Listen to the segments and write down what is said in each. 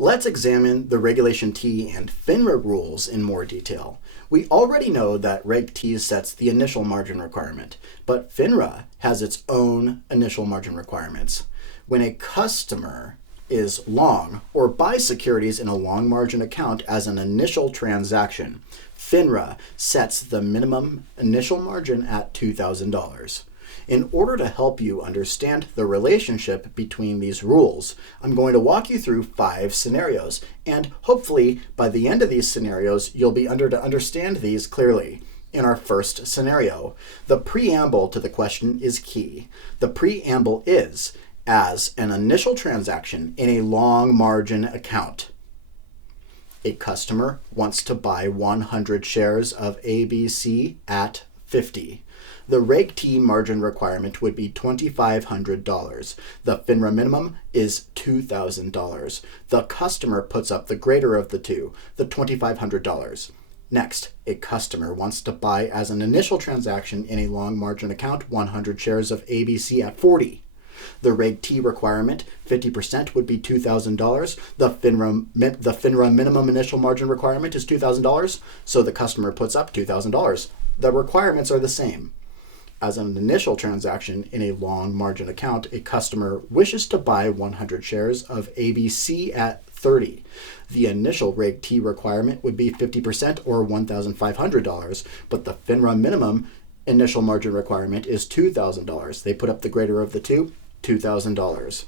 Let's examine the Regulation T and FINRA rules in more detail. We already know that Reg T sets the initial margin requirement, but FINRA has its own initial margin requirements. When a customer is long or buys securities in a long margin account as an initial transaction, FINRA sets the minimum initial margin at $2,000. In order to help you understand the relationship between these rules, I'm going to walk you through 5 scenarios, and hopefully by the end of these scenarios, you'll be to understand these clearly. In our first scenario, the preamble to the question is key. The preamble is, as an initial transaction in a long margin account, a customer wants to buy 100 shares of ABC at 50. The Reg T margin requirement would be $2,500. The FINRA minimum is $2,000. The customer puts up the greater of the two, the $2,500. Next, a customer wants to buy as an initial transaction in a long margin account 100 shares of ABC at 40. The Reg T requirement, 50%, would be $2,000. The FINRA minimum initial margin requirement is $2,000, so the customer puts up $2,000. The requirements are the same. As an initial transaction in a long margin account, a customer wishes to buy 100 shares of ABC at 30. The initial Reg T requirement would be 50% or $1,500, but the FINRA minimum initial margin requirement is $2,000. They put up the greater of the two, $2,000.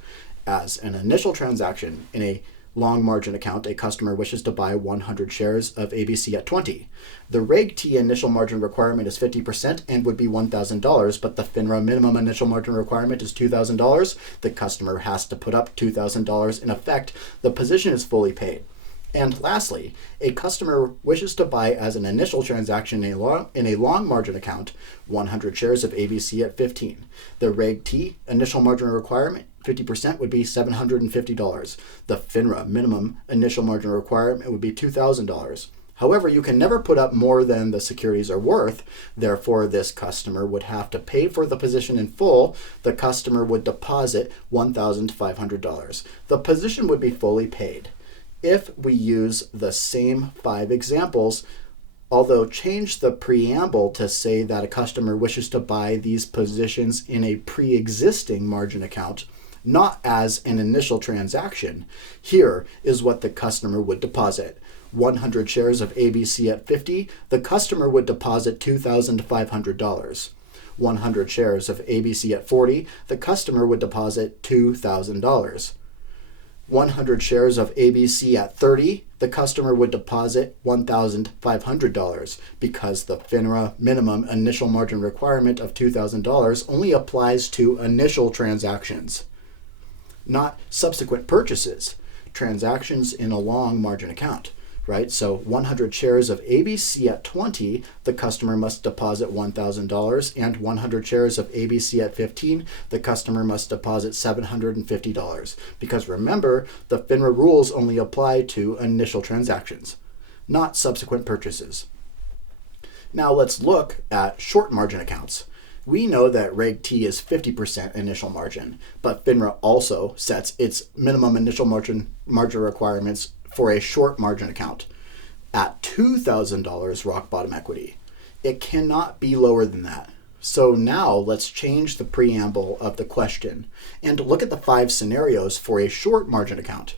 As an initial transaction in a long margin account, a customer wishes to buy 100 shares of ABC at 20. The Reg T initial margin requirement is 50% and would be $1,000, but the FINRA minimum initial margin requirement is $2,000. The customer has to put up $2,000. In effect, the position is fully paid. And lastly, a customer wishes to buy as an initial transaction in a long margin account 100 shares of ABC at 15. The Reg T initial margin requirement, 50%, would be $750. The FINRA minimum initial margin requirement would be $2,000. However, you can never put up more than the securities are worth. Therefore, this customer would have to pay for the position in full. The customer would deposit $1,500. The position would be fully paid. If we use the same 5 examples, although change the preamble to say that a customer wishes to buy these positions in a pre-existing margin account, not as an initial transaction, here is what the customer would deposit. 100 shares of ABC at 50, the customer would deposit $2,500. 100 shares of ABC at 40, the customer would deposit $2,000. 100 shares of ABC at 30, the customer would deposit $1,500 because the FINRA minimum initial margin requirement of $2,000 only applies to initial transactions, not subsequent purchases, transactions in a long margin account, right? So 100 shares of ABC at 20, the customer must deposit $1,000, and 100 shares of ABC at 15, the customer must deposit $750. Because remember, the FINRA rules only apply to initial transactions, not subsequent purchases. Now let's look at short margin accounts. We know that Reg T is 50% initial margin, but FINRA also sets its minimum initial margin requirements for a short margin account at $2,000 rock bottom equity. It cannot be lower than that. So now let's change the preamble of the question and look at the 5 scenarios for a short margin account.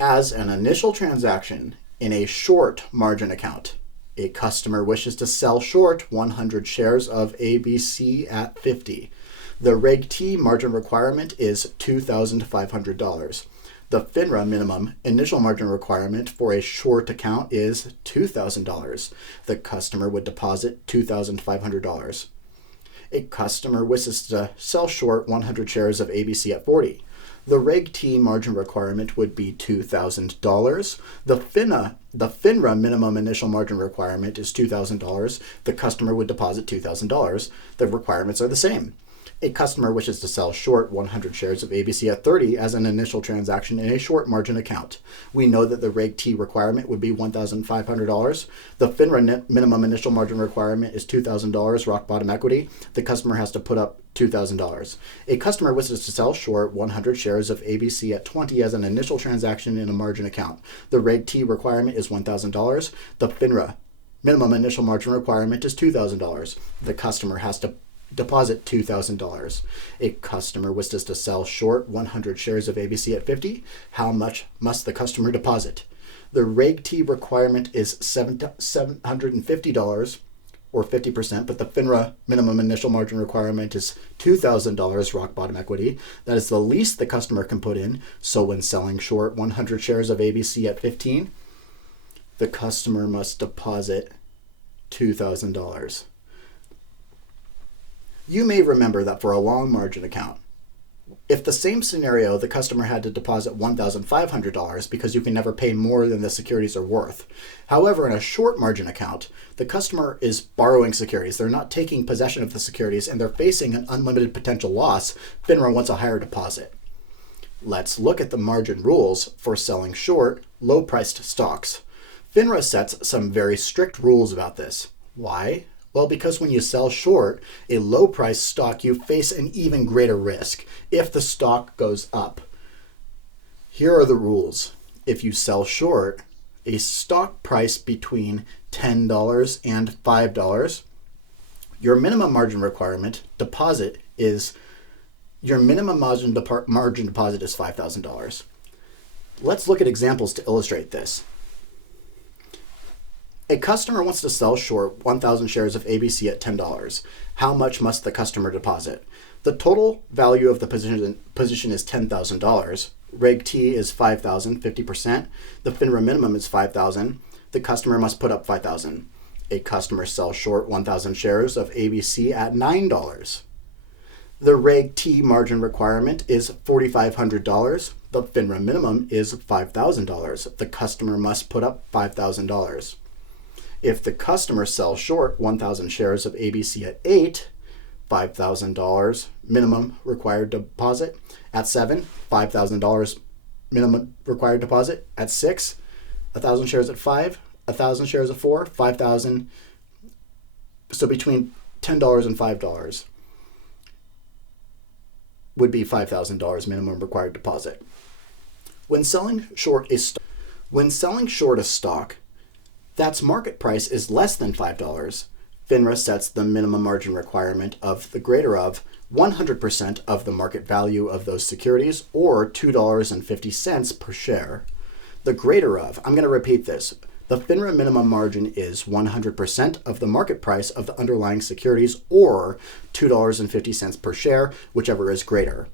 As an initial transaction in a short margin account, a customer wishes to sell short 100 shares of ABC at 50. The Reg T margin requirement is $2,500. The FINRA minimum initial margin requirement for a short account is $2,000. The customer would deposit $2,500. A customer wishes to sell short 100 shares of ABC at 40. The Reg T margin requirement would be $2,000. The FINRA minimum initial margin requirement is $2,000. The customer would deposit $2,000. The requirements are the same. A customer wishes to sell short 100 shares of ABC at 30 as an initial transaction in a short margin account. We know that the Reg T requirement would be $1,500. The FINRA minimum initial margin requirement is $2,000 rock bottom equity. The customer has to put up $2,000. A customer wishes to sell short 100 shares of ABC at 20 as an initial transaction in a margin account. The Reg T requirement is $1,000. The FINRA minimum initial margin requirement is $2,000. The customer has to deposit $2,000. A customer wishes to sell short 100 shares of ABC at 50. How much must the customer deposit? The Reg T requirement is $750 or 50%, but the FINRA minimum initial margin requirement is $2,000 rock bottom equity. That is the least the customer can put in. So when selling short 100 shares of ABC at 15, the customer must deposit $2,000. You may remember that for a long margin account, if the same scenario, the customer had to deposit $1,500 because you can never pay more than the securities are worth. However, in a short margin account, the customer is borrowing securities. They're not taking possession of the securities and they're facing an unlimited potential loss. FINRA wants a higher deposit. Let's look at the margin rules for selling short, low-priced stocks. FINRA sets some very strict rules about this. Why? Well, because when you sell short a low-priced stock, you face an even greater risk if the stock goes up. Here are the rules. If you sell short a stock price between $10 and $5, your minimum margin requirement deposit is $5,000. Let's look at examples to illustrate this. A customer wants to sell short 1,000 shares of ABC at $10. How much must the customer deposit? The total value of the position is $10,000. Reg T is $5,000, 50%. The FINRA minimum is $5,000. The customer must put up $5,000. A customer sells short 1,000 shares of ABC at $9. The Reg T margin requirement is $4,500. The FINRA minimum is $5,000. The customer must put up $5,000. If the customer sells short 1,000 shares of ABC at 8, $5,000 minimum required deposit. At 7, $5,000 minimum required deposit. At 6, 1,000 shares at 5, 1,000 shares at 4, 5,000. So between $10 and $5 would be $5,000 minimum required deposit. When selling short a stock, that's market price is less than $5, FINRA sets the minimum margin requirement of the greater of 100% of the market value of those securities, or $2.50 per share. The greater of, I'm going to repeat this, the FINRA minimum margin is 100% of the market price of the underlying securities, or $2.50 per share, whichever is greater.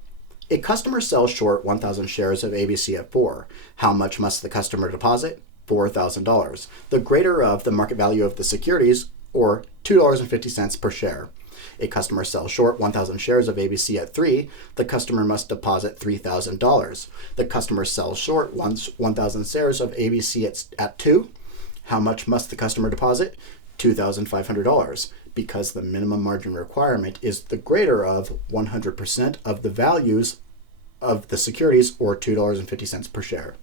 A customer sells short 1,000 shares of ABC at 4. How much must the customer deposit? $4,000. The greater of the market value of the securities, or $2.50 per share. A customer sells short 1,000 shares of ABC at 3. The customer must deposit $3,000. The customer sells short 1,000 shares of ABC at 2. How much must the customer deposit? $2,500, because the minimum margin requirement is the greater of 100% of the values of the securities, or $2.50 per share.